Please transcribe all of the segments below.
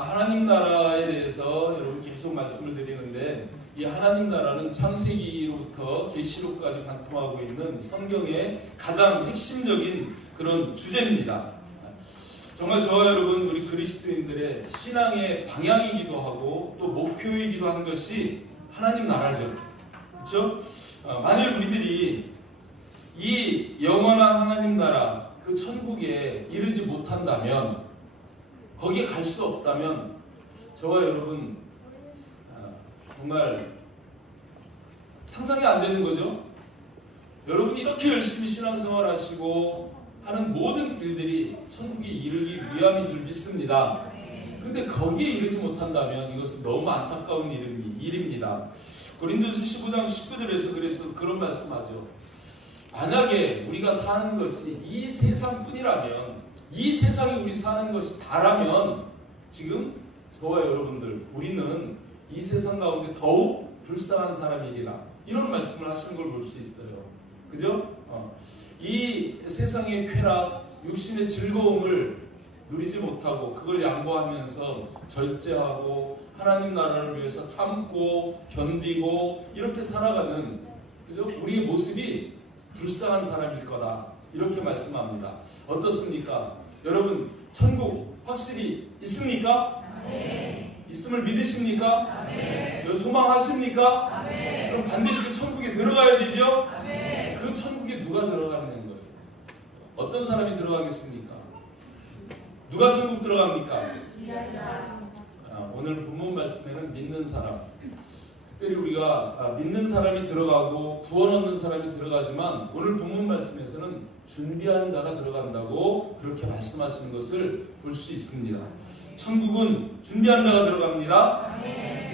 하나님 나라에 대해서 여러분 계속 말씀을 드리는데, 이 하나님 나라는 창세기로부터 계시록까지 관통하고 있는 성경의 가장 핵심적인 그런 주제입니다. 정말 저와 여러분, 우리 그리스도인들의 신앙의 방향이기도 하고 또 목표이기도 한 것이 하나님 나라죠. 그렇죠? 만일 우리들이 이 영원한 하나님 나라, 그 천국에 이르지 못한다면, 거기에 갈 수 없다면 저와 여러분 정말 상상이 안 되는 거죠. 여러분이 이렇게 열심히 신앙생활 하시고 하는 모든 일들이 천국에 이르기 위함인 줄 믿습니다. 그런데 거기에 이르지 못한다면 이것은 너무 안타까운 일입니다. 고린도서 15장 19절에서 그래서 그런 말씀하죠. 만약에 우리가 사는 것이 이 세상뿐이라면, 이 세상에 우리 사는 것이 다라면, 지금 저와 여러분들 우리는 이 세상 가운데 더욱 불쌍한 사람이리라, 이런 말씀을 하시는 걸 볼 수 있어요. 그죠? 이 세상의 쾌락, 육신의 즐거움을 누리지 못하고 그걸 양보하면서 절제하고 하나님 나라를 위해서 참고 견디고 이렇게 살아가는, 그죠? 우리의 모습이 불쌍한 사람일 거다, 이렇게 말씀합니다. 어떻습니까? 여러분, 천국 확실히 있습니까? 네. 있음을 믿으십니까? 네. 소망하십니까? 네. 그럼 반드시 그 천국에 들어가야 되죠? 네. 그 천국에 누가 들어가는 거예요? 어떤 사람이 들어가겠습니까? 누가 천국 들어갑니까? 오늘 본문 말씀에는 믿는 사람, 특별히 우리가 믿는 사람이 들어가고 구원 얻는 사람이 들어가지만, 오늘 본문 말씀에서는 준비한 자가 들어간다고 그렇게 말씀하시는 것을 볼 수 있습니다. 천국은 준비한 자가 들어갑니다.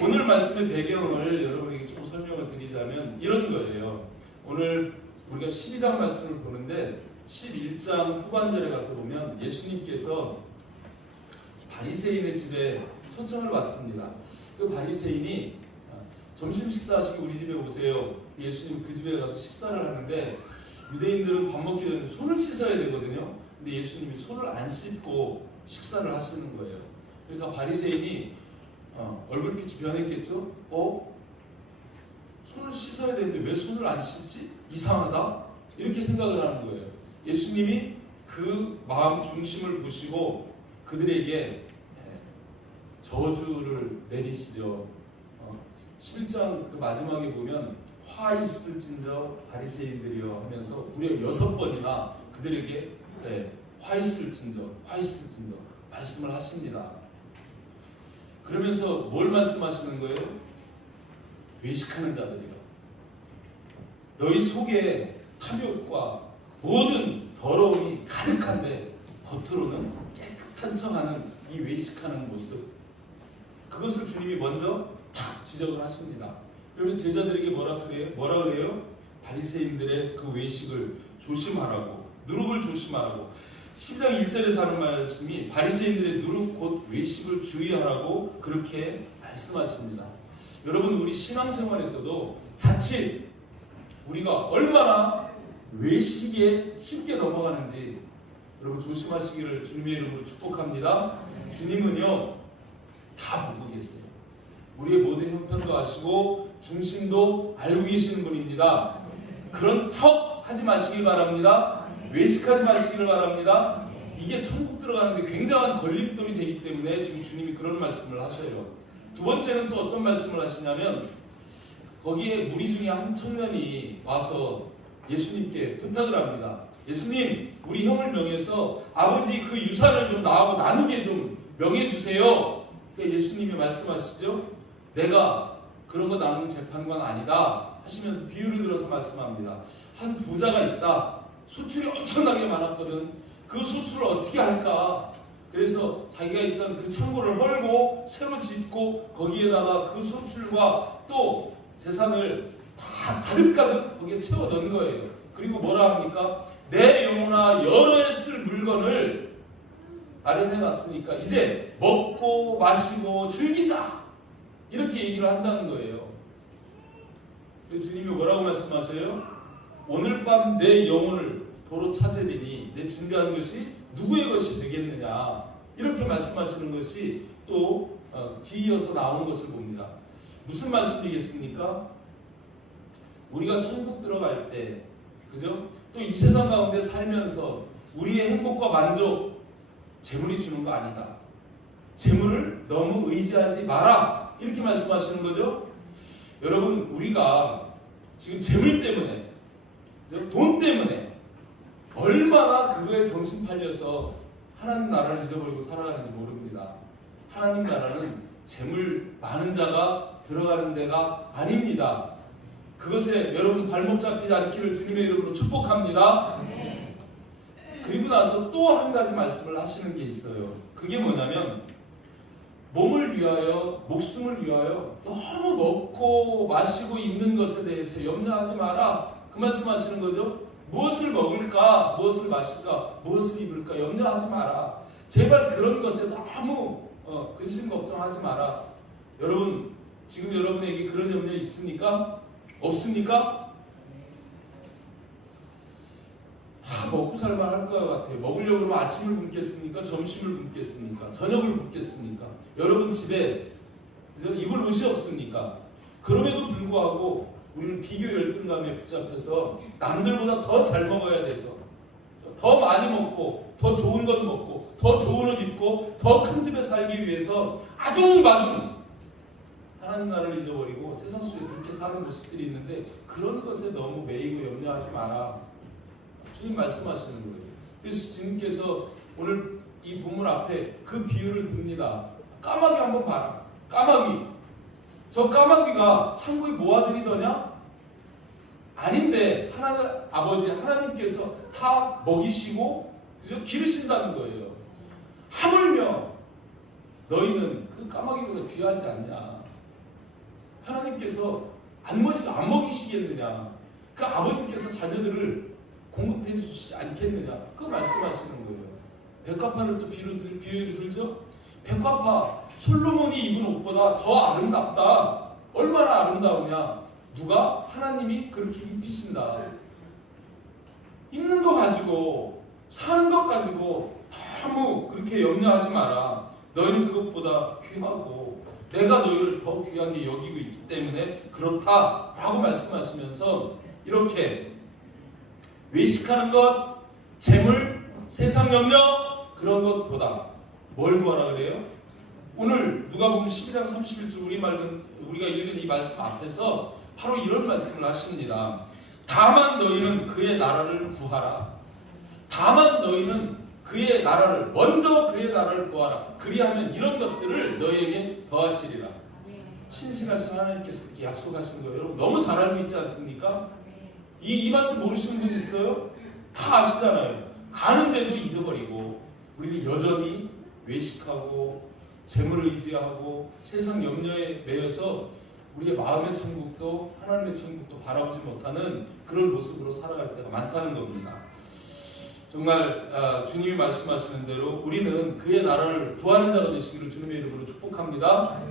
오늘 말씀의 배경을 여러분에게 좀 설명을 드리자면 이런 거예요. 오늘 우리가 12장 말씀을 보는데 11장 후반절에 가서 보면 예수님께서 바리새인의 집에 초청을 받습니다. 그 바리새인이 점심 식사하시고 우리 집에 오세요. 예수님 그 집에 가서 식사를 하는데, 유대인들은 밥 먹기 전에 손을 씻어야 되거든요. 근데 예수님이 손을 안 씻고 식사를 하시는 거예요. 그러니까 바리새인이 얼굴빛이 변했겠죠? 손을 씻어야 되는데 왜 손을 안 씻지? 이상하다? 이렇게 생각을 하는 거예요. 예수님이 그 마음 중심을 보시고 그들에게 저주를 내리시죠. 11장 그 마지막에 보면 화 있을진저 바리새인들이여 하면서 무려 6번이나 그들에게 화 있을진저 말씀을 하십니다. 그러면서 뭘 말씀하시는 거예요? 외식하는 자들이라. 너희 속에 탐욕과 모든 더러움이 가득한데 겉으로는 깨끗한 척하는 이 외식하는 모습, 그것을 주님이 먼저 탁 지적을 하십니다. 그러면서 제자들에게 뭐라 그래요? 바리새인들의 그 외식을 조심하라고, 누룩을 조심하라고. 12장 1절에서 하는 말씀이 바리새인들의 누룩 곧 외식을 주의하라고 그렇게 말씀하십니다. 여러분, 우리 신앙생활에서도 자칫 우리가 얼마나 외식에 쉽게 넘어가는지 여러분 조심하시기를 주님의 이름으로 축복합니다. 주님은요 다 보고 계세요. 우리의 모든 형편도 아시고 중심도 알고 계시는 분입니다. 그런 척 하지 마시길 바랍니다. 외식하지 마시기를 바랍니다. 이게 천국 들어가는데 굉장한 걸림돌이 되기 때문에 지금 주님이 그런 말씀을 하셔요. 두 번째는 또 어떤 말씀을 하시냐면, 거기에 무리 중에 한 청년이 와서 예수님께 부탁을 합니다. 예수님, 우리 형을 명해서 아버지 그 유산을 좀 나하고 나누게 좀 명해주세요. 그러니까 예수님이 말씀하시죠. 내가 그런 거 나누는 재판관 아니다 하시면서 비유를 들어서 말씀합니다. 한 부자가 있다. 소출이 엄청나게 많았거든. 그 소출을 어떻게 할까? 그래서 자기가 있던 그 창고를 헐고 새로 짓고 거기에다가 그 소출과 또 재산을 다 가득가득 거기에 채워 넣은 거예요. 그리고 뭐라 합니까? 내 영혼아 여러 해 쓸 물건을 마련해 놨으니까 이제 먹고 마시고 즐기자, 이렇게 얘기를 한다는 거예요. 주님이 뭐라고 말씀하세요? 오늘 밤 내 영혼을 도로 찾으리니 내 준비하는 것이 누구의 것이 되겠느냐, 이렇게 말씀하시는 것이 또 뒤이어서 나오는 것을 봅니다. 무슨 말씀이겠습니까? 우리가 천국 들어갈 때, 그죠? 또 이 세상 가운데 살면서 우리의 행복과 만족, 재물이 주는 거 아니다. 재물을 너무 의지하지 마라. 이렇게 말씀하시는 거죠. 여러분, 우리가 지금 재물 때문에, 돈 때문에 얼마나 그거에 정신 팔려서 하나님 나라를 잊어버리고 살아가는지 모릅니다. 하나님 나라는 재물 많은 자가 들어가는 데가 아닙니다. 그것에 여러분 발목 잡히지 않기를 주님의 이름으로 축복합니다. 그리고 나서 또 한 가지 말씀을 하시는 게 있어요. 그게 뭐냐면 몸을 위하여, 목숨을 위하여 너무 먹고 마시고 입는 것에 대해서 염려하지 마라. 그 말씀하시는 거죠. 무엇을 먹을까, 무엇을 마실까, 무엇을 입을까 염려하지 마라. 제발 그런 것에 너무 근심 걱정하지 마라. 여러분, 지금 여러분에게 그런 염려 있습니까? 없습니까? 다 먹고 살만 할 것 같아요. 먹으려고 그러면 아침을 굶겠습니까? 점심을 굶겠습니까? 저녁을 굶겠습니까? 여러분 집에 입을 옷이 없습니까? 그럼에도 불구하고 우리는 비교 열등감에 붙잡혀서 남들보다 더 잘 먹어야 돼서 더 많이 먹고 더 좋은 것 먹고 더 좋은 옷 입고 더 큰 집에 살기 위해서 아둥바둥 하나님 나라를 잊어버리고 세상 속에 그렇게 사는 모습들이 있는데 그런 것에 너무 매이고 염려하지 마라. 주님 말씀하시는 거예요. 그래서 주님께서 오늘 이 본문 앞에 그 비유를 듭니다. 까마귀 한번 봐라. 까마귀. 저 까마귀가 천국에 모아들이더냐? 아닌데 아버지 하나님께서 다 먹이시고 그죠? 기르신다는 거예요. 하물며 너희는 그 까마귀보다 귀하지 않냐? 하나님께서 안 먹이시겠느냐? 그 아버지께서 자녀들을 공급해 주시지 않겠느냐? 그 말씀하시는 거예요. 백합화를 또 비유를 들죠? 백합화, 솔로몬이 입은 옷보다 더 아름답다. 얼마나 아름다우냐? 누가? 하나님이 그렇게 입히신다. 입는 거 가지고, 사는 것 가지고 너무 그렇게 염려하지 마라. 너희는 그것보다 귀하고 내가 너희를 더 귀하게 여기고 있기 때문에 그렇다라고 말씀하시면서 이렇게 외식하는 것, 재물, 세상 염려 그런 것보다 뭘 구하라 그래요? 오늘 누가복음 12장 31절 우리가 읽은 이 말씀 앞에서 바로 이런 말씀을 하십니다. 다만 너희는 그의 나라를 구하라. 다만 너희는 그의 나라를 먼저 그의 나라를 구하라. 그리하면 이런 것들을 너희에게 더하시리라. 신실하신 하나님께서 그렇게 약속하신 거예요. 여러분 너무 잘 알고 있지 않습니까? 이 말씀 모르시는 분 있어요? 다 아시잖아요. 아는데도 잊어버리고 우리는 여전히 외식하고 재물을 의지하고 세상 염려에 매여서 우리의 마음의 천국도 하나님의 천국도 바라보지 못하는 그런 모습으로 살아갈 때가 많다는 겁니다. 정말 주님이 말씀하시는 대로 우리는 그의 나라를 구하는 자가 되시기를 주님의 이름으로 축복합니다.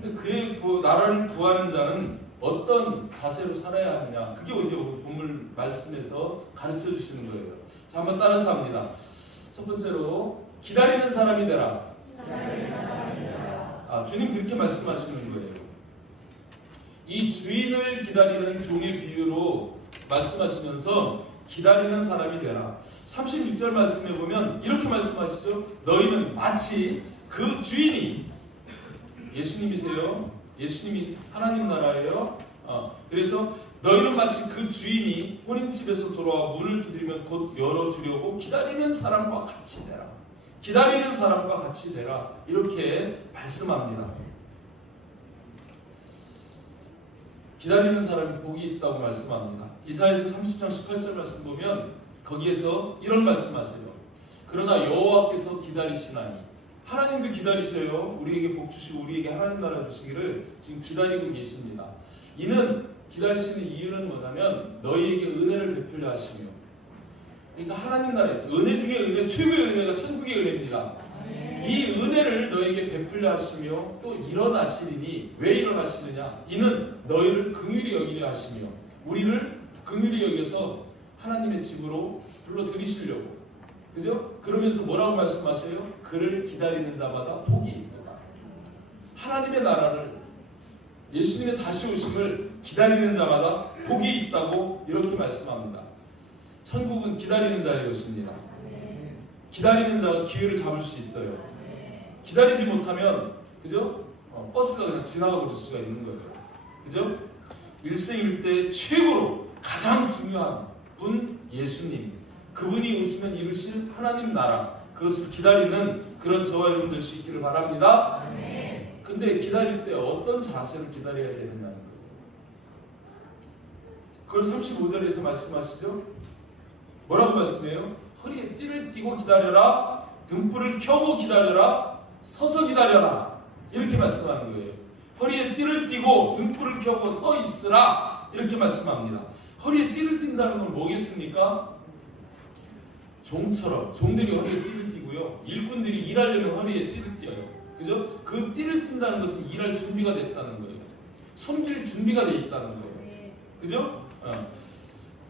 근데 그의 나라를 구하는 자는 어떤 자세로 살아야 하느냐, 그게 먼저 본문 말씀에서 가르쳐 주시는 거예요. 자, 한번 따라서 합니다. 첫 번째로 기다리는 사람이 되라. 주님 그렇게 말씀하시는 거예요. 이 주인을 기다리는 종의 비유로 말씀하시면서 기다리는 사람이 되라. 36절 말씀에 보면 이렇게 말씀하시죠. 너희는 마치 그 주인이 예수님이세요. 예수님이 하나님 나라예요. 그래서 너희는 마치 그 주인이 혼인집에서 돌아와 문을 두드리면 곧 열어주려고 기다리는 사람과 같이 되라. 기다리는 사람과 같이 되라. 이렇게 말씀합니다. 기다리는 사람이 복이 있다고 말씀합니다. 이사야서 30장 18절 말씀 보면 거기에서 이런 말씀하세요. 그러나 여호와께서 기다리시나니, 하나님도 기다리셔요. 우리에게 복 주시고 우리에게 하나님 나라 주시기를 지금 기다리고 계십니다. 이는 기다리시는 이유는 뭐냐면 너희에게 은혜를 베풀려 하시며, 그러니까 하나님 나라에 은혜 중에 은혜, 최고의 은혜가 천국의 은혜입니다. 이 은혜를 너에게 베풀려 하시며 또 일어나시리니, 왜 일어나시느냐? 이는 너희를 긍휼히 여기려 하시며 우리를 긍휼히 여겨서 하나님의 집으로 불러들이시려고. 그죠? 그러면서 뭐라고 말씀하셔요? 그를 기다리는 자마다 복이 있도다. 하나님의 나라를, 예수님의 다시 오심을 기다리는 자마다 복이 있다고 이렇게 말씀합니다. 천국은 기다리는 자의 것입니다. 기다리는 자가 기회를 잡을 수 있어요. 기다리지 못하면 그죠? 버스가 그냥 지나가 버릴 수가 있는 거예요. 그죠? 일생일대 최고로 가장 중요한 분 예수님, 그분이 오시면 이루실 하나님 나라, 그것을 기다리는 그런 저와 여러분 될 수 있기를 바랍니다. 근데 기다릴 때 어떤 자세로 기다려야 되느냐는 거예요. 그걸 35절에서 말씀하시죠. 뭐라고 말씀해요? 허리에 띠를 띠고 기다려라, 등불을 켜고 기다려라, 서서 기다려라, 이렇게 말씀하는 거예요. 허리에 띠를 띠고 등불을 켜고 서 있으라, 이렇게 말씀합니다. 허리에 띠를 띈다는 건 뭐겠습니까? 종처럼 종들이 허리에 띠를 띠고요, 일꾼들이 일하려면 허리에 띠를 띠어요. 그죠? 그 띠를 띈다는 것은 일할 준비가 됐다는 거예요. 섬길 준비가 돼 있다는 거예요. 그죠?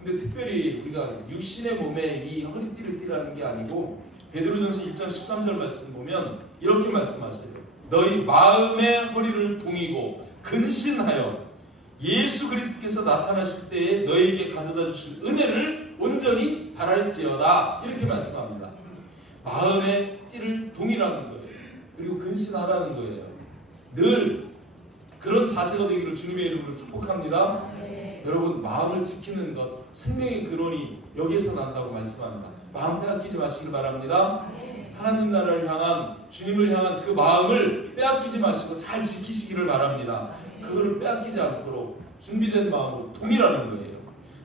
근데 특별히 우리가 육신의 몸에 이 허리띠를 띠라는 게 아니고, 베드로전서 1장 13절 말씀 보면 이렇게 말씀하세요. 너희 마음의 허리를 동이고 근신하여 예수 그리스도께서 나타나실 때에 너희에게 가져다 주실 은혜를 온전히 바랄지어다, 이렇게 말씀합니다. 마음의 띠를 동이라는 거예요. 그리고 근신하라는 거예요. 늘 그런 자세가 되기를 주님의 이름으로 축복합니다. 여러분, 마음을 지키는 것, 생명의 근원이 여기에서 난다고 말씀합니다. 마음 빼앗기지 마시길 바랍니다. 하나님 나라를 향한, 주님을 향한 그 마음을 빼앗기지 마시고 잘 지키시기를 바랍니다. 그거를 빼앗기지 않도록 준비된 마음으로 동일하는 거예요.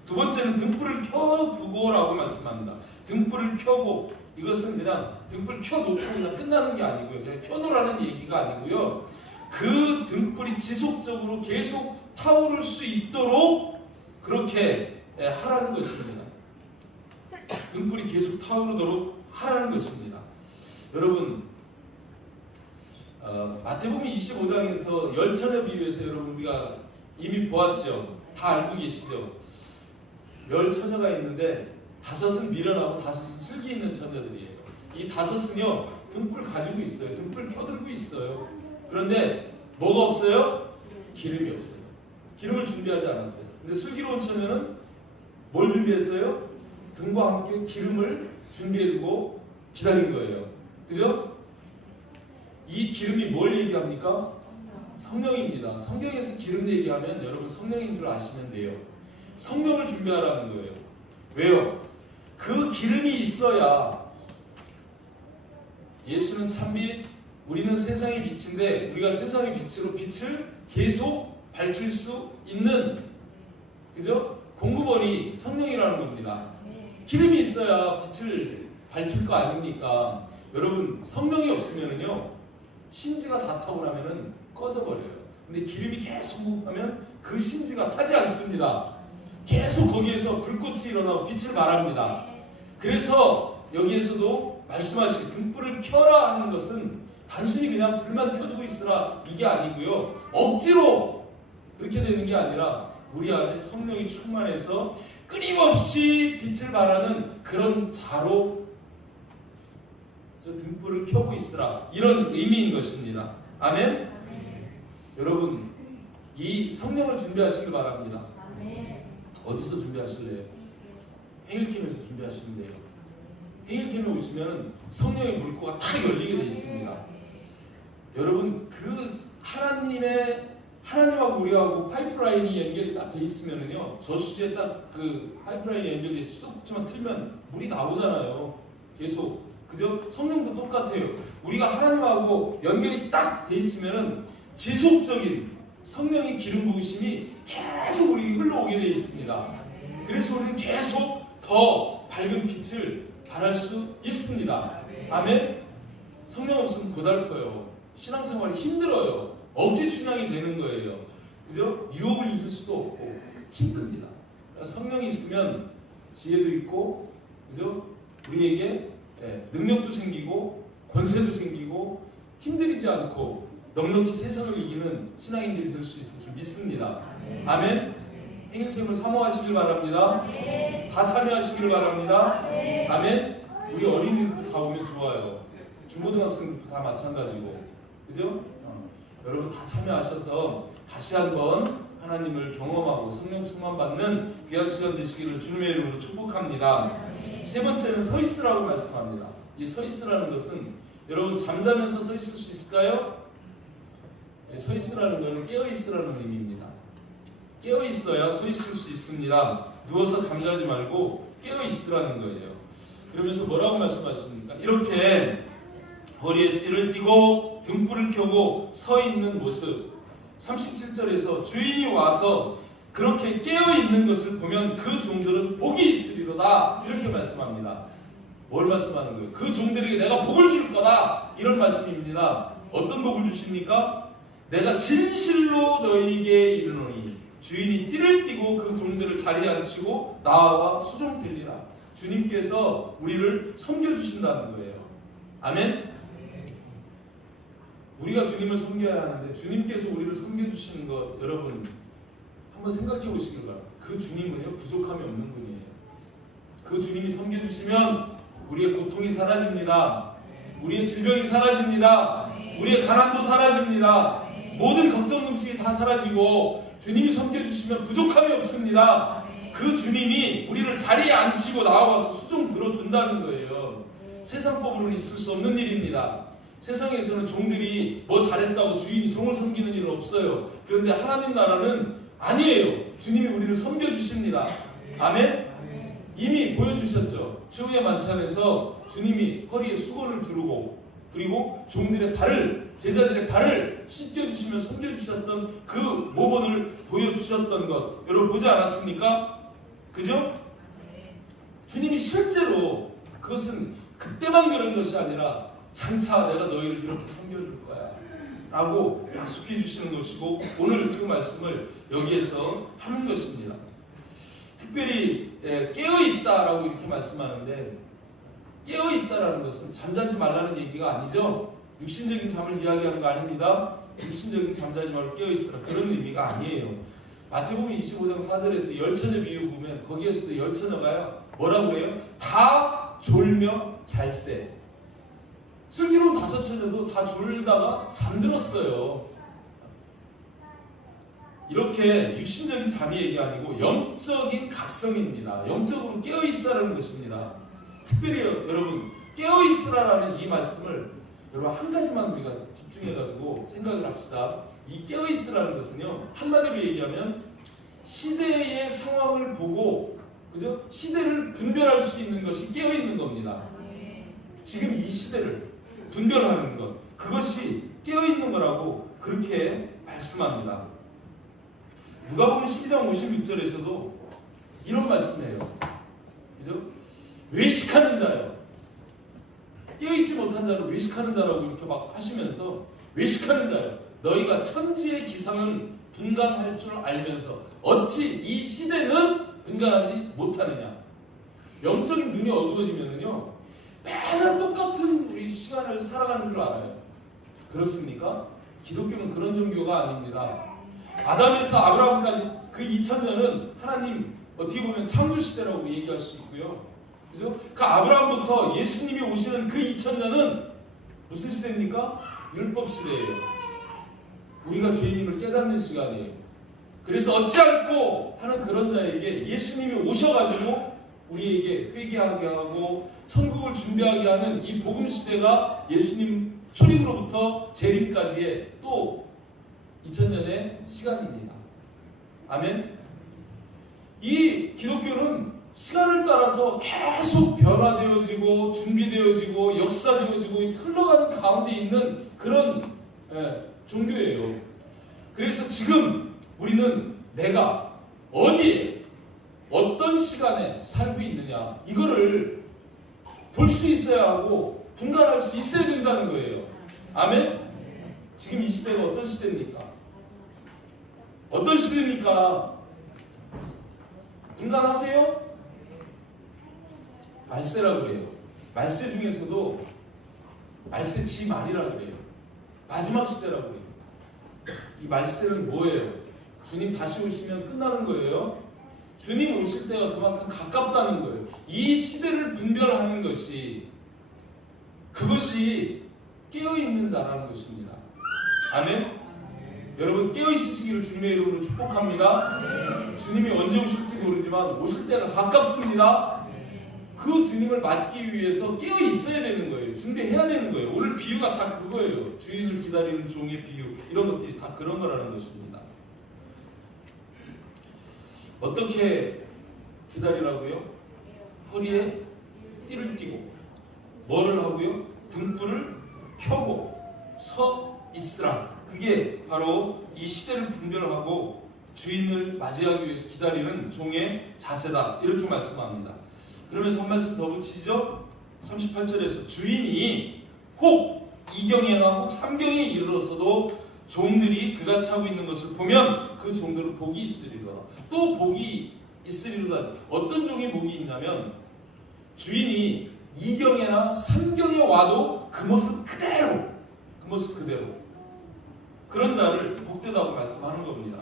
두 번째는 등불을 켜두고라고 말씀합니다. 등불을 켜고, 이것은 그냥 등불 켜놓고 그냥 끝나는 게 아니고요, 그냥 켜놓으라는 얘기가 아니고요, 그 등불이 지속적으로 계속 타오를 수 있도록 그렇게 하라는 것입니다. 등불이 계속 타오르도록 하라는 것입니다. 여러분, 마태복음 25장에서 열처녀 비유에서 여러분 우리가 이미 보았죠. 다 알고 계시죠. 열처녀가 있는데 5은 미련하고 5은 슬기 있는 처녀들이에요. 이 5은요 등불 가지고 있어요. 등불 켜들고 있어요. 그런데 뭐가 없어요? 기름이 없어요. 기름을 준비하지 않았어요. 근데 슬기로운 처녀는 뭘 준비했어요? 등과 함께 기름을 준비해두고 기다린 거예요. 그죠? 이 기름이 뭘 얘기합니까? 성령입니다. 성경에서 기름 얘기하면 여러분 성령인 줄 아시면 돼요. 성령을 준비하라는 거예요. 왜요? 그 기름이 있어야, 예수는 참빛, 우리는 세상의 빛인데 우리가 세상의 빛으로 빛을 계속 밝힐 수 있는, 그죠? 공급원이 성령이라는 겁니다. 기름이 있어야 빛을 밝힐 거 아닙니까? 여러분, 성령이 없으면요 신지가 다 타고 나면은 꺼져버려요. 근데 기름이 계속 공급하면 그 신지가 타지 않습니다. 계속 거기에서 불꽃이 일어나고 빛을 발합니다. 그래서 여기에서도 말씀하신 등불을 켜라 하는 것은 단순히 그냥 불만 켜두고 있으라 이게 아니고요, 억지로 그렇게 되는 게 아니라 우리 안에 성령이 충만해서 끊임없이 빛을 발하는 그런 자로 저 등불을 켜고 있으라, 이런 의미인 것입니다. 아멘? 여러분, 이 성령을 준비하시길 바랍니다. 어디서 준비하실래요? 행일캠에서 준비하시면 돼요. 행일캠에 오시면 성령의 물고가 탁 열리게 되어 있습니다. 여러분, 그 하나님하고 우리하고 파이프라인이 연결이 딱 돼 있으면요, 저수지에 딱 그 파이프라인이 연결돼 있어 쏙만 틀면 물이 나오잖아요. 계속. 그죠? 성령도 똑같아요. 우리가 하나님하고 연결이 딱 돼 있으면은 지속적인 성령의 기름 부으심이 계속 우리 흘러오게 돼 있습니다. 그래서 우리는 계속 더 밝은 빛을 발할 수 있습니다. 아멘? 성령 없으면 고달퍼요. 신앙생활이 힘들어요. 억지 춘향이 되는 거예요. 그죠? 유혹을 이길 수도 없고 힘듭니다. 성령이 있으면 지혜도 있고, 그죠? 우리에게 능력도 생기고 권세도 생기고 힘들이지 않고 넉넉히 세상을 이기는 신앙인들이 될 수 있을 줄 믿습니다. 아멘? 행일캠을 사모하시길 바랍니다. 다 참여하시길 바랍니다. 아멘? 우리 어린이들도 다 오면 좋아요. 중고등학생들도 다 마찬가지고, 그죠? 여러분 다 참여하셔서 다시 한번 하나님을 경험하고 성령 충만 받는 귀한 시간 되시기를 주님의 이름으로 축복합니다. 세 번째는 서 있으라고 말씀합니다. 이 서 있으라는 것은 여러분 잠자면서 서 있을 수 있을까요? 서 있으라는 것은 깨어 있으라는 의미입니다. 깨어 있어야 서 있을 수 있습니다. 누워서 잠자지 말고 깨어 있으라는 거예요. 그러면서 뭐라고 말씀하십니까? 이렇게 허리에 띠를 띠고 등불을 켜고 서 있는 모습. 37절에서 주인이 와서 그렇게 깨어있는 것을 보면 그 종들은 복이 있으리로다 이렇게 말씀합니다. 뭘 말씀하는 거예요? 그 종들에게 내가 복을 줄 거다 이런 말씀입니다. 어떤 복을 주십니까? 내가 진실로 너희에게 이르노니 주인이 띠를 띠고 그 종들을 자리에 앉히고 나와 수종되리라. 주님께서 우리를 섬겨주신다는 거예요. 아멘? 우리가 주님을 섬겨야 하는데 주님께서 우리를 섬겨주시는 것 여러분 한번 생각해 보시기 바랍니다. 그 주님은요 부족함이 없는 분이에요. 그 주님이 섬겨주시면 우리의 고통이 사라집니다. 우리의 질병이 사라집니다. 우리의 가난도 사라집니다. 모든 걱정 금식이 다 사라지고 주님이 섬겨주시면 부족함이 없습니다. 그 주님이 우리를 자리에 앉히고 나와서 수종 들어준다는 거예요. 세상 법으로는 있을 수 없는 일입니다. 세상에서는 종들이 뭐 잘했다고 주인이 종을 섬기는 일은 없어요. 그런데 하나님 나라는 아니에요. 주님이 우리를 섬겨주십니다. 아멘? 이미 보여주셨죠. 최후의 만찬에서 주님이 허리에 수건을 두르고 그리고 종들의 발을 제자들의 발을 씻겨주시며 섬겨주셨던 그 모본을 보여주셨던 것 여러분 보지 않았습니까? 그죠? 주님이 실제로 그것은 그때만 그런 것이 아니라 장차 내가 너희를 이렇게 섬겨줄 거야 라고 약속해 주시는 것이고 오늘 그 말씀을 여기에서 하는 것입니다. 특별히 깨어있다라고 이렇게 말씀하는데 깨어있다라는 것은 잠자지 말라는 얘기가 아니죠. 육신적인 잠을 이야기하는 거 아닙니다. 육신적인 잠자지 말고 깨어있으라 그런 의미가 아니에요. 마태복음 25장 4절에서 열처녀 비유 보면 거기에서도 열처녀가요 뭐라고 해요? 다 졸며 잘세. 슬기로운 다섯 처녀도 다 졸다가 잠들었어요. 이렇게 육신적인 잠이 얘기 아니고 영적인 각성입니다. 영적으로 깨어있으라는 것입니다. 특별히 여러분 깨어있으라는 이 말씀을 여러분 한 가지만 우리가 집중해가지고 생각을 합시다. 이 깨어있으라는 것은요 한마디로 얘기하면 시대의 상황을 보고 그죠? 시대를 분별할 수 있는 것이 깨어있는 겁니다. 지금 이 시대를 분별하는 것 그것이 깨어있는 거라고 그렇게 말씀합니다. 누가복음 12장 56절에서도 이런 말씀이에요. 그죠? 외식하는 자요. 깨어있지 못한 자를 외식하는 자라고 이렇게 막 하시면서 외식하는 자요. 너희가 천지의 기상은 분간할 줄 알면서 어찌 이 시대는 분간하지 못하느냐. 영적인 눈이 어두워지면은요 매일 똑같은 우리 시간을 살아가는 줄 알아요. 그렇습니까? 기독교는 그런 종교가 아닙니다. 아담에서 아브라함까지 그 2000년은 하나님 어떻게 보면 창조 시대라고 얘기할 수 있고요. 그죠? 그 아브라함부터 예수님이 오시는 그 2000년은 무슨 시대입니까? 율법 시대예요. 우리가 죄인임을 깨닫는 시간이에요. 그래서 어찌할꼬 하는 그런 자에게 예수님이 오셔가지고 우리에게 회개하게 하고 천국을 준비하게 하는 이 복음 시대가 예수님 초림으로부터 재림까지의 또 2000년의 시간입니다. 아멘. 이 기독교는 시간을 따라서 계속 변화되어지고 준비되어지고 역사되어지고 흘러가는 가운데 있는 그런 종교예요. 그래서 지금 우리는 내가 어디에 어떤 시간에 살고 있느냐 이거를 볼 수 있어야 하고 분간할 수 있어야 된다는 거예요. 아멘? 지금 이 시대가 어떤 시대입니까? 어떤 시대입니까? 분간하세요? 말세라고 그래요. 말세 중에서도 말세 지 말이라고 그래요. 마지막 시대라고 그래요. 이 말세는 뭐예요? 주님 다시 오시면 끝나는 거예요. 주님 오실 때가 그만큼 가깝다는 거예요. 이 시대를 분별하는 것이 그것이 깨어있는 자라는 것입니다. 아멘? 여러분 깨어 있으시기를 주님의 이름으로 축복합니다. 주님이 언제 오실지 모르지만 오실 때가 가깝습니다. 그 주님을 맞기 위해서 깨어 있어야 되는 거예요. 준비해야 되는 거예요. 오늘 비유가 다 그거예요. 주인을 기다리는 종의 비유, 이런 것들이 다 그런 거라는 것입니다. 어떻게 기다리라고요? 허리에 띠를 띠고 뭐를 하고요? 등불을 켜고 서 있으라. 그게 바로 이 시대를 분별하고 주인을 맞이하기 위해서 기다리는 종의 자세다, 이렇게 말씀합니다. 그러면서 한 말씀 더 붙이죠. 38절에서 주인이 혹 이경에나 혹 삼경에 이르러서도 종들이 그같이 하고 있는 것을 보면 그 종들은 복이 있으리로다. 또 복이 있으리로다. 어떤 종이 복이 있냐면 주인이 이경에나 삼경에 와도 그 모습 그대로, 그 모습 그대로, 그런 자를 복되다고 말씀하는 겁니다.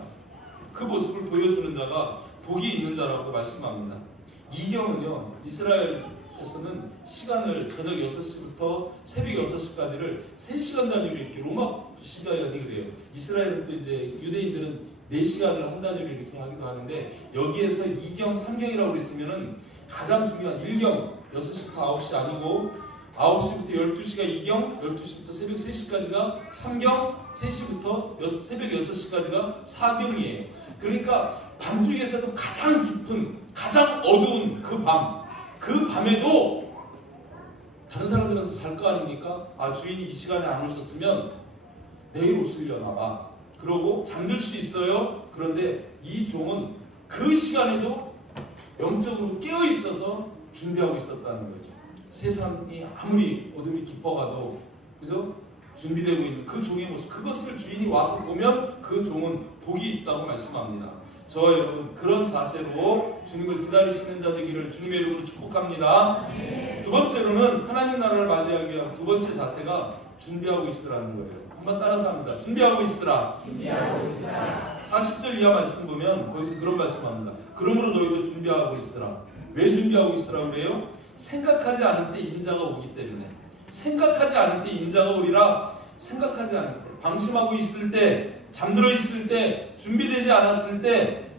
그 모습을 보여주는 자가 복이 있는 자라고 말씀합니다. 이경은요, 이스라엘에서는 시간을 저녁 6시부터 새벽 6시까지를 3시간 단위로 이렇게 로마 시간이 그래요. 이스라엘은 또 이제 유대인들은 4시간을 한 단위로 이렇게 하기도 하는데, 여기에서 2경, 3경이라고 그랬으면은 가장 중요한 1경 6시부터 9시 아니고 9시부터 12시가 2경, 12시부터 새벽 3시까지가 3경, 3시부터 새벽 6시까지가 4경이에요. 그러니까 밤중에서도 가장 깊은, 가장 어두운 그 밤에도 다른 사람들한테 잘 거 아닙니까? 아, 주인이 이 시간에 안 오셨으면 내일 오시려나 봐. 그러고 잠들 수 있어요. 그런데 이 종은 그 시간에도 영적으로 깨어 있어서 준비하고 있었다는 거죠. 세상이 아무리 어둠이 깊어가도, 그죠? 준비되고 있는 그 종의 모습, 그것을 주인이 와서 보면 그 종은 복이 있다고 말씀합니다. 저와 여러분, 그런 자세로 주님을 기다리시는 자 되기를 주님의 이름으로 축복합니다. 두 번째로는 하나님 나라를 맞이하기 위한 두 번째 자세가 준비하고 있으라는 거예요. 한번 따라서 합니다. 준비하고 있으라. 40절 이하 말씀 보면 거기서 그런 말씀합니다. 그러므로 너희도 준비하고 있으라. 왜 준비하고 있으라 그래요? 생각하지 않을 때 인자가 오기 때문에. 생각하지 않을 때 인자가 오리라. 생각하지 않을 때, 방심하고 있을 때, 잠들어 있을 때, 준비되지 않았을 때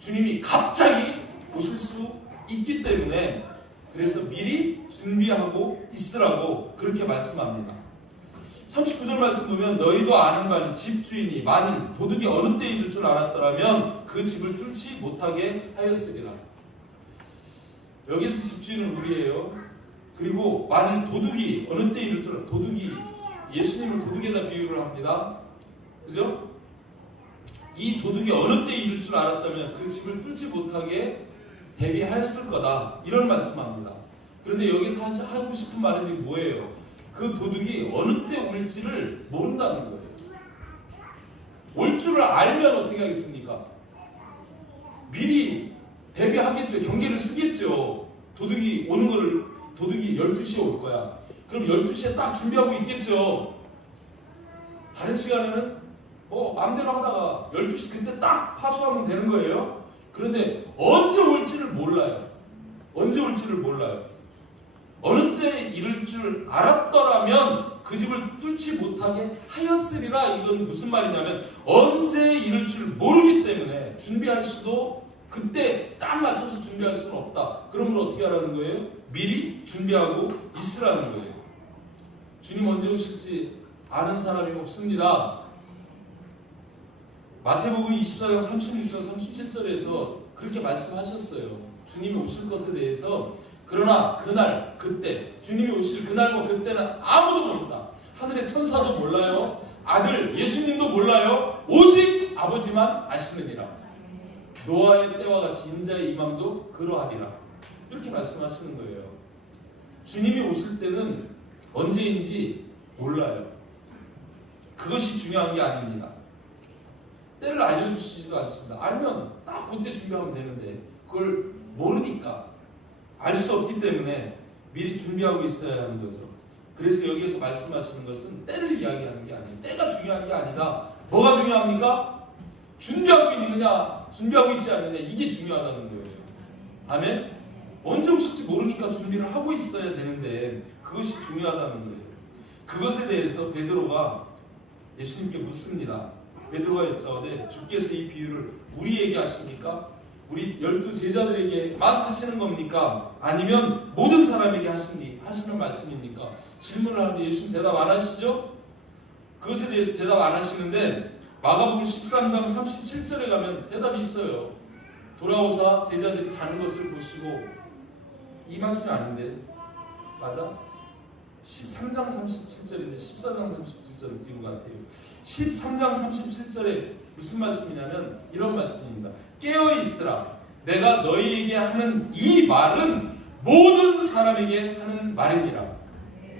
주님이 갑자기 오실 수 있기 때문에, 그래서 미리 준비하고 있으라고 그렇게 말씀합니다. 39절 말씀 보면 너희도 아는 바니 집주인이 만일 도둑이 어느 때 이를 줄 알았더라면 그 집을 뚫지 못하게 하였으리라. 여기서 집주인은 우리예요. 그리고 만일 도둑이 어느 때 이를 줄, 도둑이, 예수님을 도둑에다 비유를 합니다. 그죠? 이 도둑이 어느 때 이를 줄 알았다면 그 집을 뚫지 못하게 대비하였을 거다, 이런 말씀합니다. 그런데 여기서 하고 싶은 말은 지금 뭐예요? 그 도둑이 어느 때 올지를 모른다는 거예요. 올 줄을 알면 어떻게 하겠습니까? 미리 대비하겠죠. 경계를 쓰겠죠. 도둑이 오는 거를, 도둑이 12시에 올 거야. 그럼 12시에 딱 준비하고 있겠죠. 다른 시간에는 마음대로 하다가 12시 그때 딱 파수하면 되는 거예요. 그런데 언제 올지를 몰라요. 언제 올지를 몰라요. 어느 때 이를 줄 알았더라면 그 집을 뚫지 못하게 하였으리라. 이건 무슨 말이냐면 언제 이를 줄 모르기 때문에 준비할 수도, 그때 딱 맞춰서 준비할 수는 없다. 그러면 어떻게 하라는 거예요? 미리 준비하고 있으라는 거예요. 주님 언제 오실지 아는 사람이 없습니다. 마태복음 24장 36절 37절에서 그렇게 말씀하셨어요. 주님이 오실 것에 대해서. 그러나 그날, 그때, 주님이 오실 그날과 그때는 아무도 모른다. 하늘의 천사도 몰라요. 아들 예수님도 몰라요. 오직 아버지만 아시느니라. 노아의 때와 같이 인자의 임함도 그러하리라. 이렇게 말씀하시는 거예요. 주님이 오실 때는 언제인지 몰라요. 그것이 중요한 게 아닙니다. 때를 알려주시지도 않습니다. 알면 딱 그때 준비하면 되는데 그걸 모르니까, 알 수 없기 때문에 미리 준비하고 있어야 하는 거죠. 그래서 여기에서 말씀하시는 것은 때를 이야기하는 게 아니에요. 때가 중요한 게 아니다. 뭐가 중요합니까? 준비하고 있느냐, 준비하고 있지 않느냐, 이게 중요하다는 거예요. 아멘? 언제 오실지 모르니까 준비를 하고 있어야 되는데 그것이 중요하다는 거예요. 그것에 대해서 베드로가 예수님께 묻습니다. 베드로가 여쭤오되 주께서 이 비유를 우리에게 하십니까? 우리 12 제자들에게만 하시는 겁니까? 아니면 모든 사람에게 하시는 말씀입니까? 질문을 하는데 예수님 대답 안 하시죠? 그것에 대해서 대답 안 하시는데 마가복음 13장 37절에 가면 대답이 있어요. 돌아오사 제자들이 자는 것을 보시고, 이 말씀이 아닌데 맞아? 13장 37절인데 14장 37절을 띄운 것 같아요. 13장 37절에 무슨 말씀이냐면 이런 말씀입니다. 깨어 있으라. 내가 너희에게 하는 이 말은 모든 사람에게 하는 말이니라.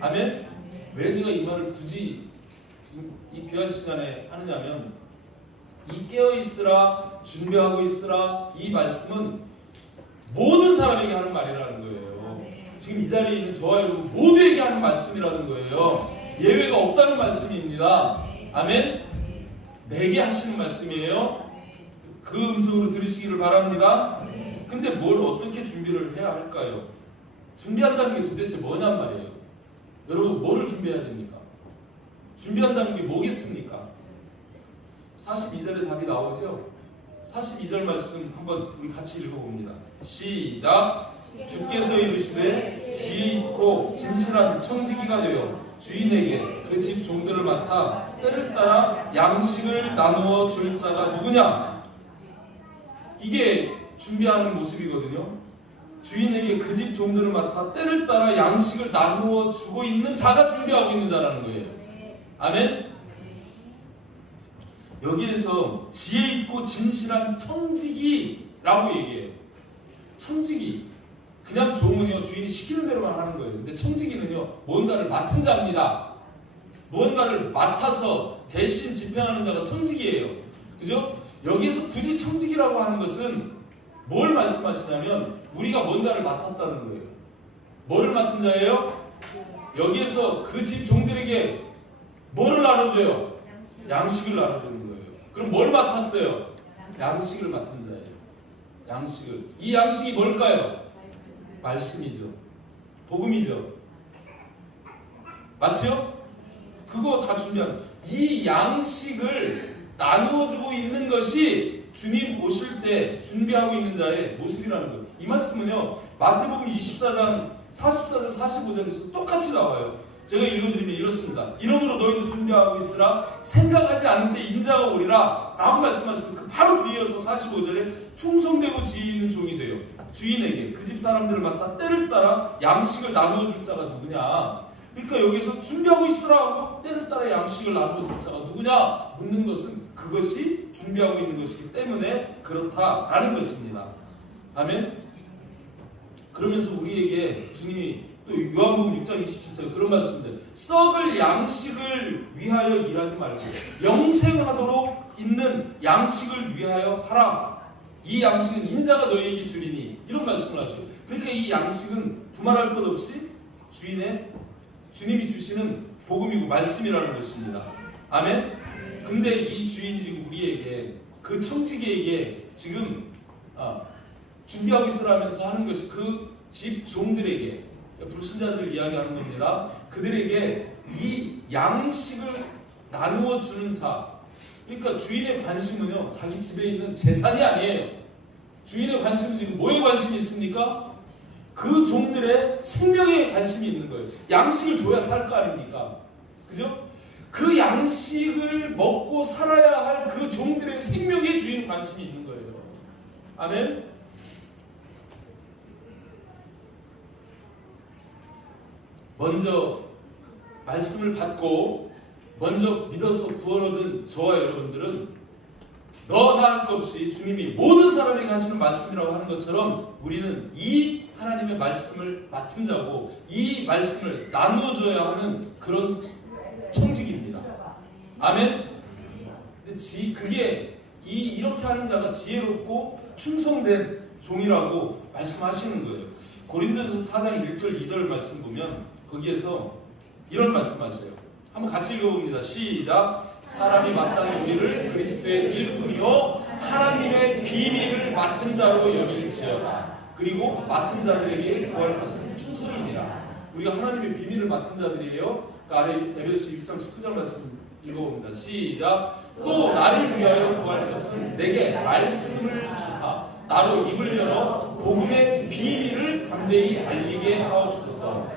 아멘. 왜 제가 이 말을 굳이 지금 이 귀한 시간에 하느냐면, 이 깨어 있으라, 준비하고 있으라, 이 말씀은 모든 사람에게 하는 말이라는 거예요. 지금 이 자리에 있는 저와 여러분 모두에게 하는 말씀이라는 거예요. 예외가 없다는 말씀입니다. 아멘. 내게 하시는 말씀이에요. 그 음성으로 들으시기를 바랍니다. 근데 뭘 어떻게 준비를 해야 할까요? 준비한다는 게 도대체 뭐냔 말이에요. 여러분 뭐를 준비해야 됩니까? 준비한다는 게 뭐겠습니까? 42절에 답이 나오죠? 42절 말씀 한번 우리 같이 읽어봅니다. 시작! 주께서 이르시되 지혜 있고 진실한 청지기가 되어 주인에게 그 집 종들을 맡아 때를 따라 양식을 나누어 줄 자가 누구냐? 이게 준비하는 모습이거든요. 주인에게 그 집 종들을 맡아 때를 따라 양식을 나누어 주고 있는 자가 준비하고 있는 자라는 거예요. 아멘. 여기에서 지혜 있고 진실한 청지기라고 얘기해요. 청지기, 그냥 종은요 주인이 시키는 대로만 하는 거예요. 근데 청지기는요 뭔가를 맡은 자입니다. 무언가를 맡아서 대신 집행하는 자가 청지기예요. 그죠? 여기에서 굳이 청지기라고 하는 것은 뭘 말씀하시냐면 우리가 뭔가를 맡았다는 거예요. 뭐를 맡은 자예요? 여기에서 그 집 종들에게 뭐를 나눠줘요? 양식을 나눠주는 거예요. 그럼 뭘 맡았어요? 양식을 맡은 자예요. 양식을. 이 양식이 뭘까요? 말씀이죠. 복음이죠. 맞죠? 그거 다 준비한. 이 양식을 나누어주고 있는 것이 주님 오실 때 준비하고 있는 자의 모습이라는 거예요. 이 말씀은요 마태복음 24장 44절 45절에서 똑같이 나와요. 제가 읽어드리면 이렇습니다. 이러므로 너희도 준비하고 있으라. 생각하지 않은 때 인자가 오리라 라고 말씀하시고, 그 바로 뒤이어서 45절에 충성되고 지혜 있는 종이 되어 주인에게 그 집 사람들을 맡아 때를 따라 양식을 나누어 줄 자가 누구냐. 그러니까 여기서 준비하고 있으라 하고 때를 따라 양식을 나누어 줄 자가 누구냐 묻는 것은 그것이 준비하고 있는 것이기 때문에 그렇다라는 것입니다. 아멘. 그러면서 우리에게 주님이 또 요한복음 6장 27절 그런 말씀인데, 썩을 양식을 위하여 일하지 말고 영생하도록 있는 양식을 위하여 하라. 이 양식은 인자가 너희에게 주리니, 이런 말씀을 하죠. 그러니까 이 양식은 두말할 것 없이 주님이 주시는 복음이고 말씀이라는 것입니다. 아멘. 근데 이 주인이 지금 우리에게, 그 청지기에게 지금 준비하고 있으라면서 하는 것이 그 집 종들에게, 불신자들을 이야기하는 겁니다. 그들에게 이 양식을 나누어 주는 자. 그러니까 주인의 관심은요 자기 집에 있는 재산이 아니에요. 주인의 관심은 지금 뭐에 관심이 있습니까? 그 종들의 생명에 관심이 있는 거예요. 양식을 줘야 살 거 아닙니까? 그죠? 그 양식을 먹고 살아야 할 그 종들의 생명에 주인 관심이 있는 거예요. 아멘. 먼저 말씀을 받고 먼저 믿어서 구원 얻은 저와 여러분들은 너나 할 것 없이 주님이 모든 사람에게 하시는 말씀이라고 하는 것처럼 우리는 이 하나님의 말씀을 맡은 자고 이 말씀을 나누어줘야 하는 그런 청직입니다. 아멘. 근데 그게 이렇게 하는 자가 지혜롭고 충성된 종이라고 말씀하시는 거예요. 고린도전서 4장 1절 2절 말씀 보면 거기에서 이런 말씀하세요. 한번 같이 읽어봅니다. 시작. 사람이 마땅히 우리를 그리스도의 일꾼이요 하나님의 비밀을 맡은 자로 여길지어다. 그리고 맡은 자들에게 구할 것은 충성입니다. 우리가 하나님의 비밀을 맡은 자들이에요. 그 아래 에베소 6장 19절 말씀 읽어봅니다. 시작. 또 나를 위하여 구할 것은 내게 말씀을 주사 나로 입을 열어 복음의 비밀을 담대히 알리게 하옵소서.